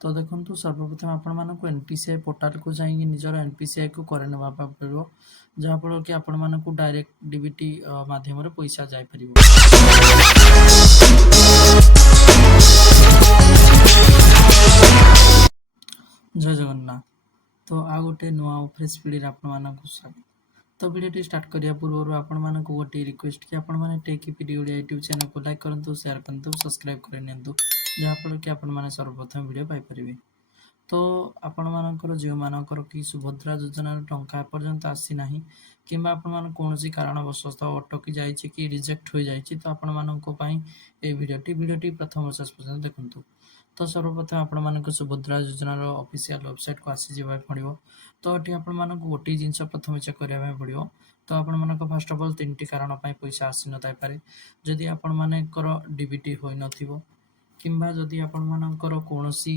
तो देखो सर्वप्रथम आपण मानक एनपीसीआई पोर्टाल को जाइए निजर एनपीसीआई को करे ना पड़ो जहाँफल कि आपण मानक डायरेक्ट डीबीटी माध्यम पैसा जापर। जय जगन्नाथ। तो आ गोटे नुआ फ्रेश पीढ़ी आपण मानक स्वागत। तो वीडियो स्टार्ट करिया पूर्व आपण मानक गोटे रिक्वेस्ट कि आपण माने tech PD Odia YouTube channel को लाइक करंतु शेयर करंतु सब्सक्राइब कर नियंतु जहाँफल कि आपण माने सर्वप्रथम वीडियो पाई परिबे। तो आपण मानकर जो मानकर कि सुभद्रा योजना टंका पर्यंत आसी नाही किंबा आपण मान कोनोसी कारणवशत अटकी जाइछि कि रिजेक्ट हो जाइछि तो आपण मानक पई ए वीडियोटी प्रथम शेष पर्यंत देखंतु। तो सर्वप्रथम आपण मानक सुभद्रा योजनार ऑफिशियल वेबसाइट को आसी जिबा पड़िबो। तो एठी आपण मानक गोटे जिंस प्रथम चेक करिया पड़िबो। तो आपण मानक फर्स्ट ऑफ ऑल तीनटी कारण पई पैसा आसी न ताई पारे जदि आपण मानकर डीबीटी होई नथिबो किंबा जदि आपण मानकर कोनोसी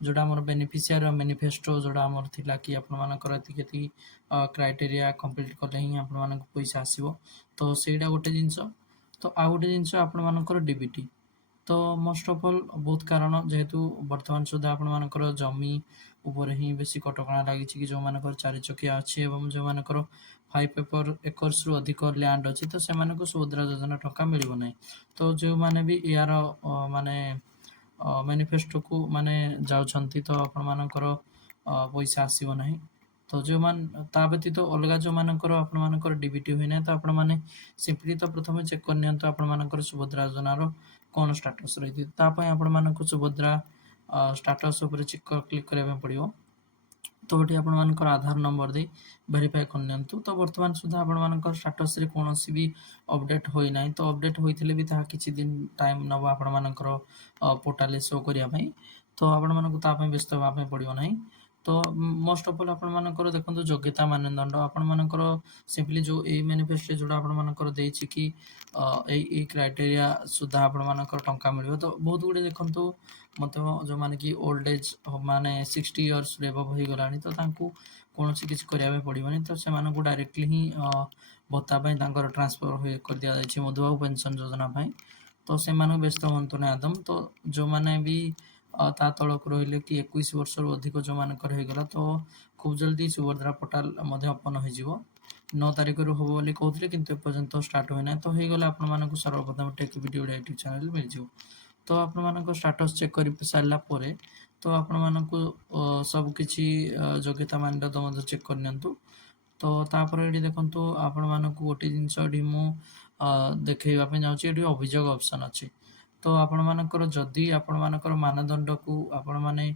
जोड़ा आमर बेनिफिशियर मैनिफेस्टो जोड़ा आमर थिला कि आपण मानकर एति क्राइटेरिया कंप्लीट कले ही आपण मानक पैसा आसीबो। तो सेटा गोटे जिंस। तो आ गोटे जिंस आपण मानकर डीबीटी। तो मोस्ट ऑफ ऑल बहुत कारण जेहेतु वर्तमान सुधा आपण मानकर जमी ऊपर ही बेसी कटकणा लागि कि जो मानकर चारि चकिया अछि एवं जो मानकर 5 एकर्स रु अधिक लैंड अछि तो से मानको सुभद्रा योजना टका मिलिबो नै। तो जो माने भी यार माने मैनिफेस्टो को माने जाउछंती तो आपण मानकर पैसा आसीबो नाही। तो जो मान ता व्यतीत अलगा जो मानकर आपण मानकर डीबीटी होई नै तो आपण माने सिंपली तो प्रथम चेक कर नियंतो आपण मानकर सुभद्रा योजनार कौन स्टाटस रही तापाई आपण मानक सुभद्रा स्टाटस ऊपर चेक क्लिक करबा पड़िबो। तो ये आपण मानकर आधार नंबर दे वेरीफाई कर नियंतु। तो वर्तमान सुधा आपण मानकर स्टाटस रे कोनोसी भी अपडेट होई नाही। तो अपडेट होइथिले भी ता किछि दिन टाइम नबो आपण मानकर पोर्टल शो करिया पई। तो आपण मानक ता पई व्यस्त होबा पई पड़िबो नाही। तो मोस्ट ऑफ ऑल आपण मानकर देखंतु योग्यता मानदंड आपण मानकर सिंपली जो ए मैनिफेस्टो जोडा आपण मानकर देछि कि ए क्राइटेरिया सुधा आपण मानकर टंका मिलिबो। तो बहुत गुडे देखंतु मते जो माने कि ओल्ड एज माने 60 इयर्स एबव हो गलानी तो तांकू कोनोसी किछ करिया पे पड़िबोनी। तो से मानकू डायरेक्टली ही भत्ता पई तांकर ट्रांसफर होय कर दिया जायछि मधुबाबू पेंशन योजना पई। तो से मानक व्यस्त होंतु नै आदम। तो जो माने भी ता तळक रहिले कि 21 वर्ष रु अधिक जो मानकर हो गला तो खूब जल्दी सुभद्रा पोर्टल मध्ये ओपन हो जिवो। 9 तारिख रु होबो बोली कहउथले किंतु पर्यंत स्टार्ट होय नै। तो हे गला आपण मानकू सर्वप्रथम टेक वीडियो यूट्यूब चैनल मिल जिवो। तो आपण मानक स्टाटस चेक कर सारला पोरे तो आपण मानकू सब किछि योग्यता मानदंड मध्ये चेक कर नियंतु। तो तापर एठी देखंतु आपण मानकू गोटे जिंस एठी मु देखैबा पे जाउछि एठी अभियोग ऑप्शन अछि। तो आपण मानकर जदि आपण मानकर मानदंड को आपण माने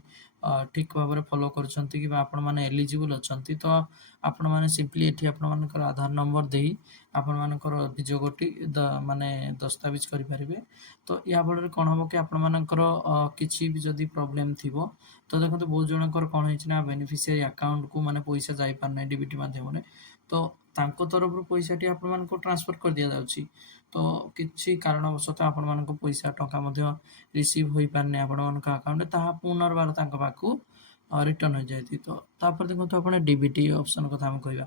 ठीक भाबरे फॉलो करछंती कि आपण माने एलिजिबल अछंती तो आपण माने सिंपली एठी आपण मानकर आधार नंबर देई आपण मानकर अभियोगटी माने दस्तावेज करि परिबे। तो या फଳରେ कौन हम कि आपण मानकर किछि भी जदि प्रॉब्लम थिबो तो देखो बहुत जनकर कौन होइछि ना बेनिफिशियरी अकाउंट को माने पैसा जाई पार नै डीबीटी माध्यम रे। तो तांको तरफ रु पैसाटी आपण मानको ट्रांसफर कर दिया जाउछि। तो किछि कारणवशत आपण मानको पैसा टका मध्ये रिसीव होई पार नै आपण मानक अकाउंट ताहा पुनर्बार तांको पाखु रिटर्न हो जायति। तो तापर देखो आपण डीबीटी ऑप्शन कथा हम कहबा।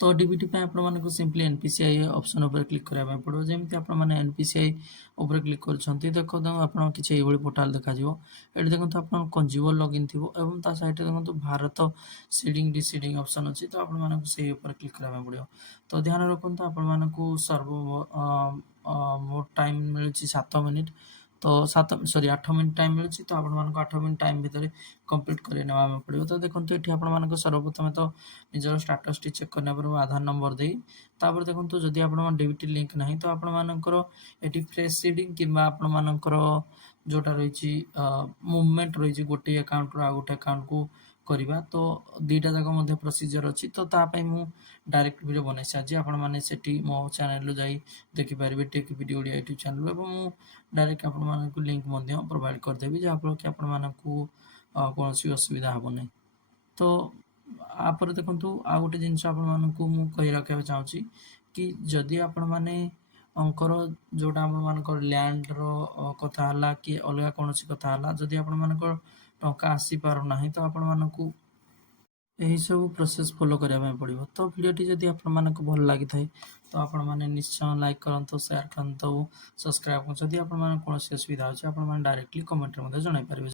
तो डीबीटी पे आपण मानको सिंपली एनपीसीआई ऑप्शन ऊपर क्लिक करबा पड़ो। जेमति आपण माने एनपीसीआई ऊपर क्लिक करछंती देखो त आपण किछि एबोली पोर्टल देखा जिवो। एठी देखो त आपण कंज्यूमर लॉगिन थिबो एवं ता साइड रे देखो त भारत सीडिंग डिसीडिंग ऑप्शन अछि। तो आपण मानको सेही ऊपर क्लिक करबा पड़ियो। तो ध्यान रखंतु आपण मानको मोर टाइम मिलछि 7 मिनिट। तो 8 मिनिट टाइम मिलछि। तो आपण मानको 8 मिनिट टाइम भितर कंप्लीट करे नेबा पड़ियो। तो देखंतु एठी आपण मानको सर्वप्रथम तो निजर स्टाटस टी चेक करना पर आधार नंबर देई तापर देखंतु जदि आपण डीबीटी लिंक नाही तो आपण मानकर एठी फ्रेश सीडिंग किंबा आपण मानकर जोटा रहिछि मूवमेंट रहिछि गोटे अकाउंट रो आ गोटे अकाउंट को करिबा। तो दीटा जाक मध्ये प्रोसीजर अछि। तो ता पई मु डायरेक्ट वीडियो बनाई साजी आपण माने सेठी मो चैनल लो जाई देखि पारिबे tech video Odia YouTube channel एवं मु डायरेक्ट आपण मानकु लिंक मध्ये प्रोवाइड कर देबी जहा पर कि आपण मानकु कोनोसी असुविधा हबो नै। तो आपर देखंतु आ गोटे जिंस आपण मानकु मु कहि रखिबा चाहूछि कि जदि आपण माने अंकर जोटा आपण मानकर लैंड रो कथा हला कि अलगा कोनोसी कथा हला जदि आपण मानकर टंका आसी पारो नाही तो आपण मानकु यही सब प्रोसेस फॉलो करने पड़ो। तो वीडियोटी जदि आपको भल लगी थाए तो आपण मैंने निश्चय लाइक करूँ, शेयर करूँ, सब्सक्राइब करूँ। जदि आपको कौन असुविधा अच्छे आप डायरेक्टली कमेंट में जन पारे।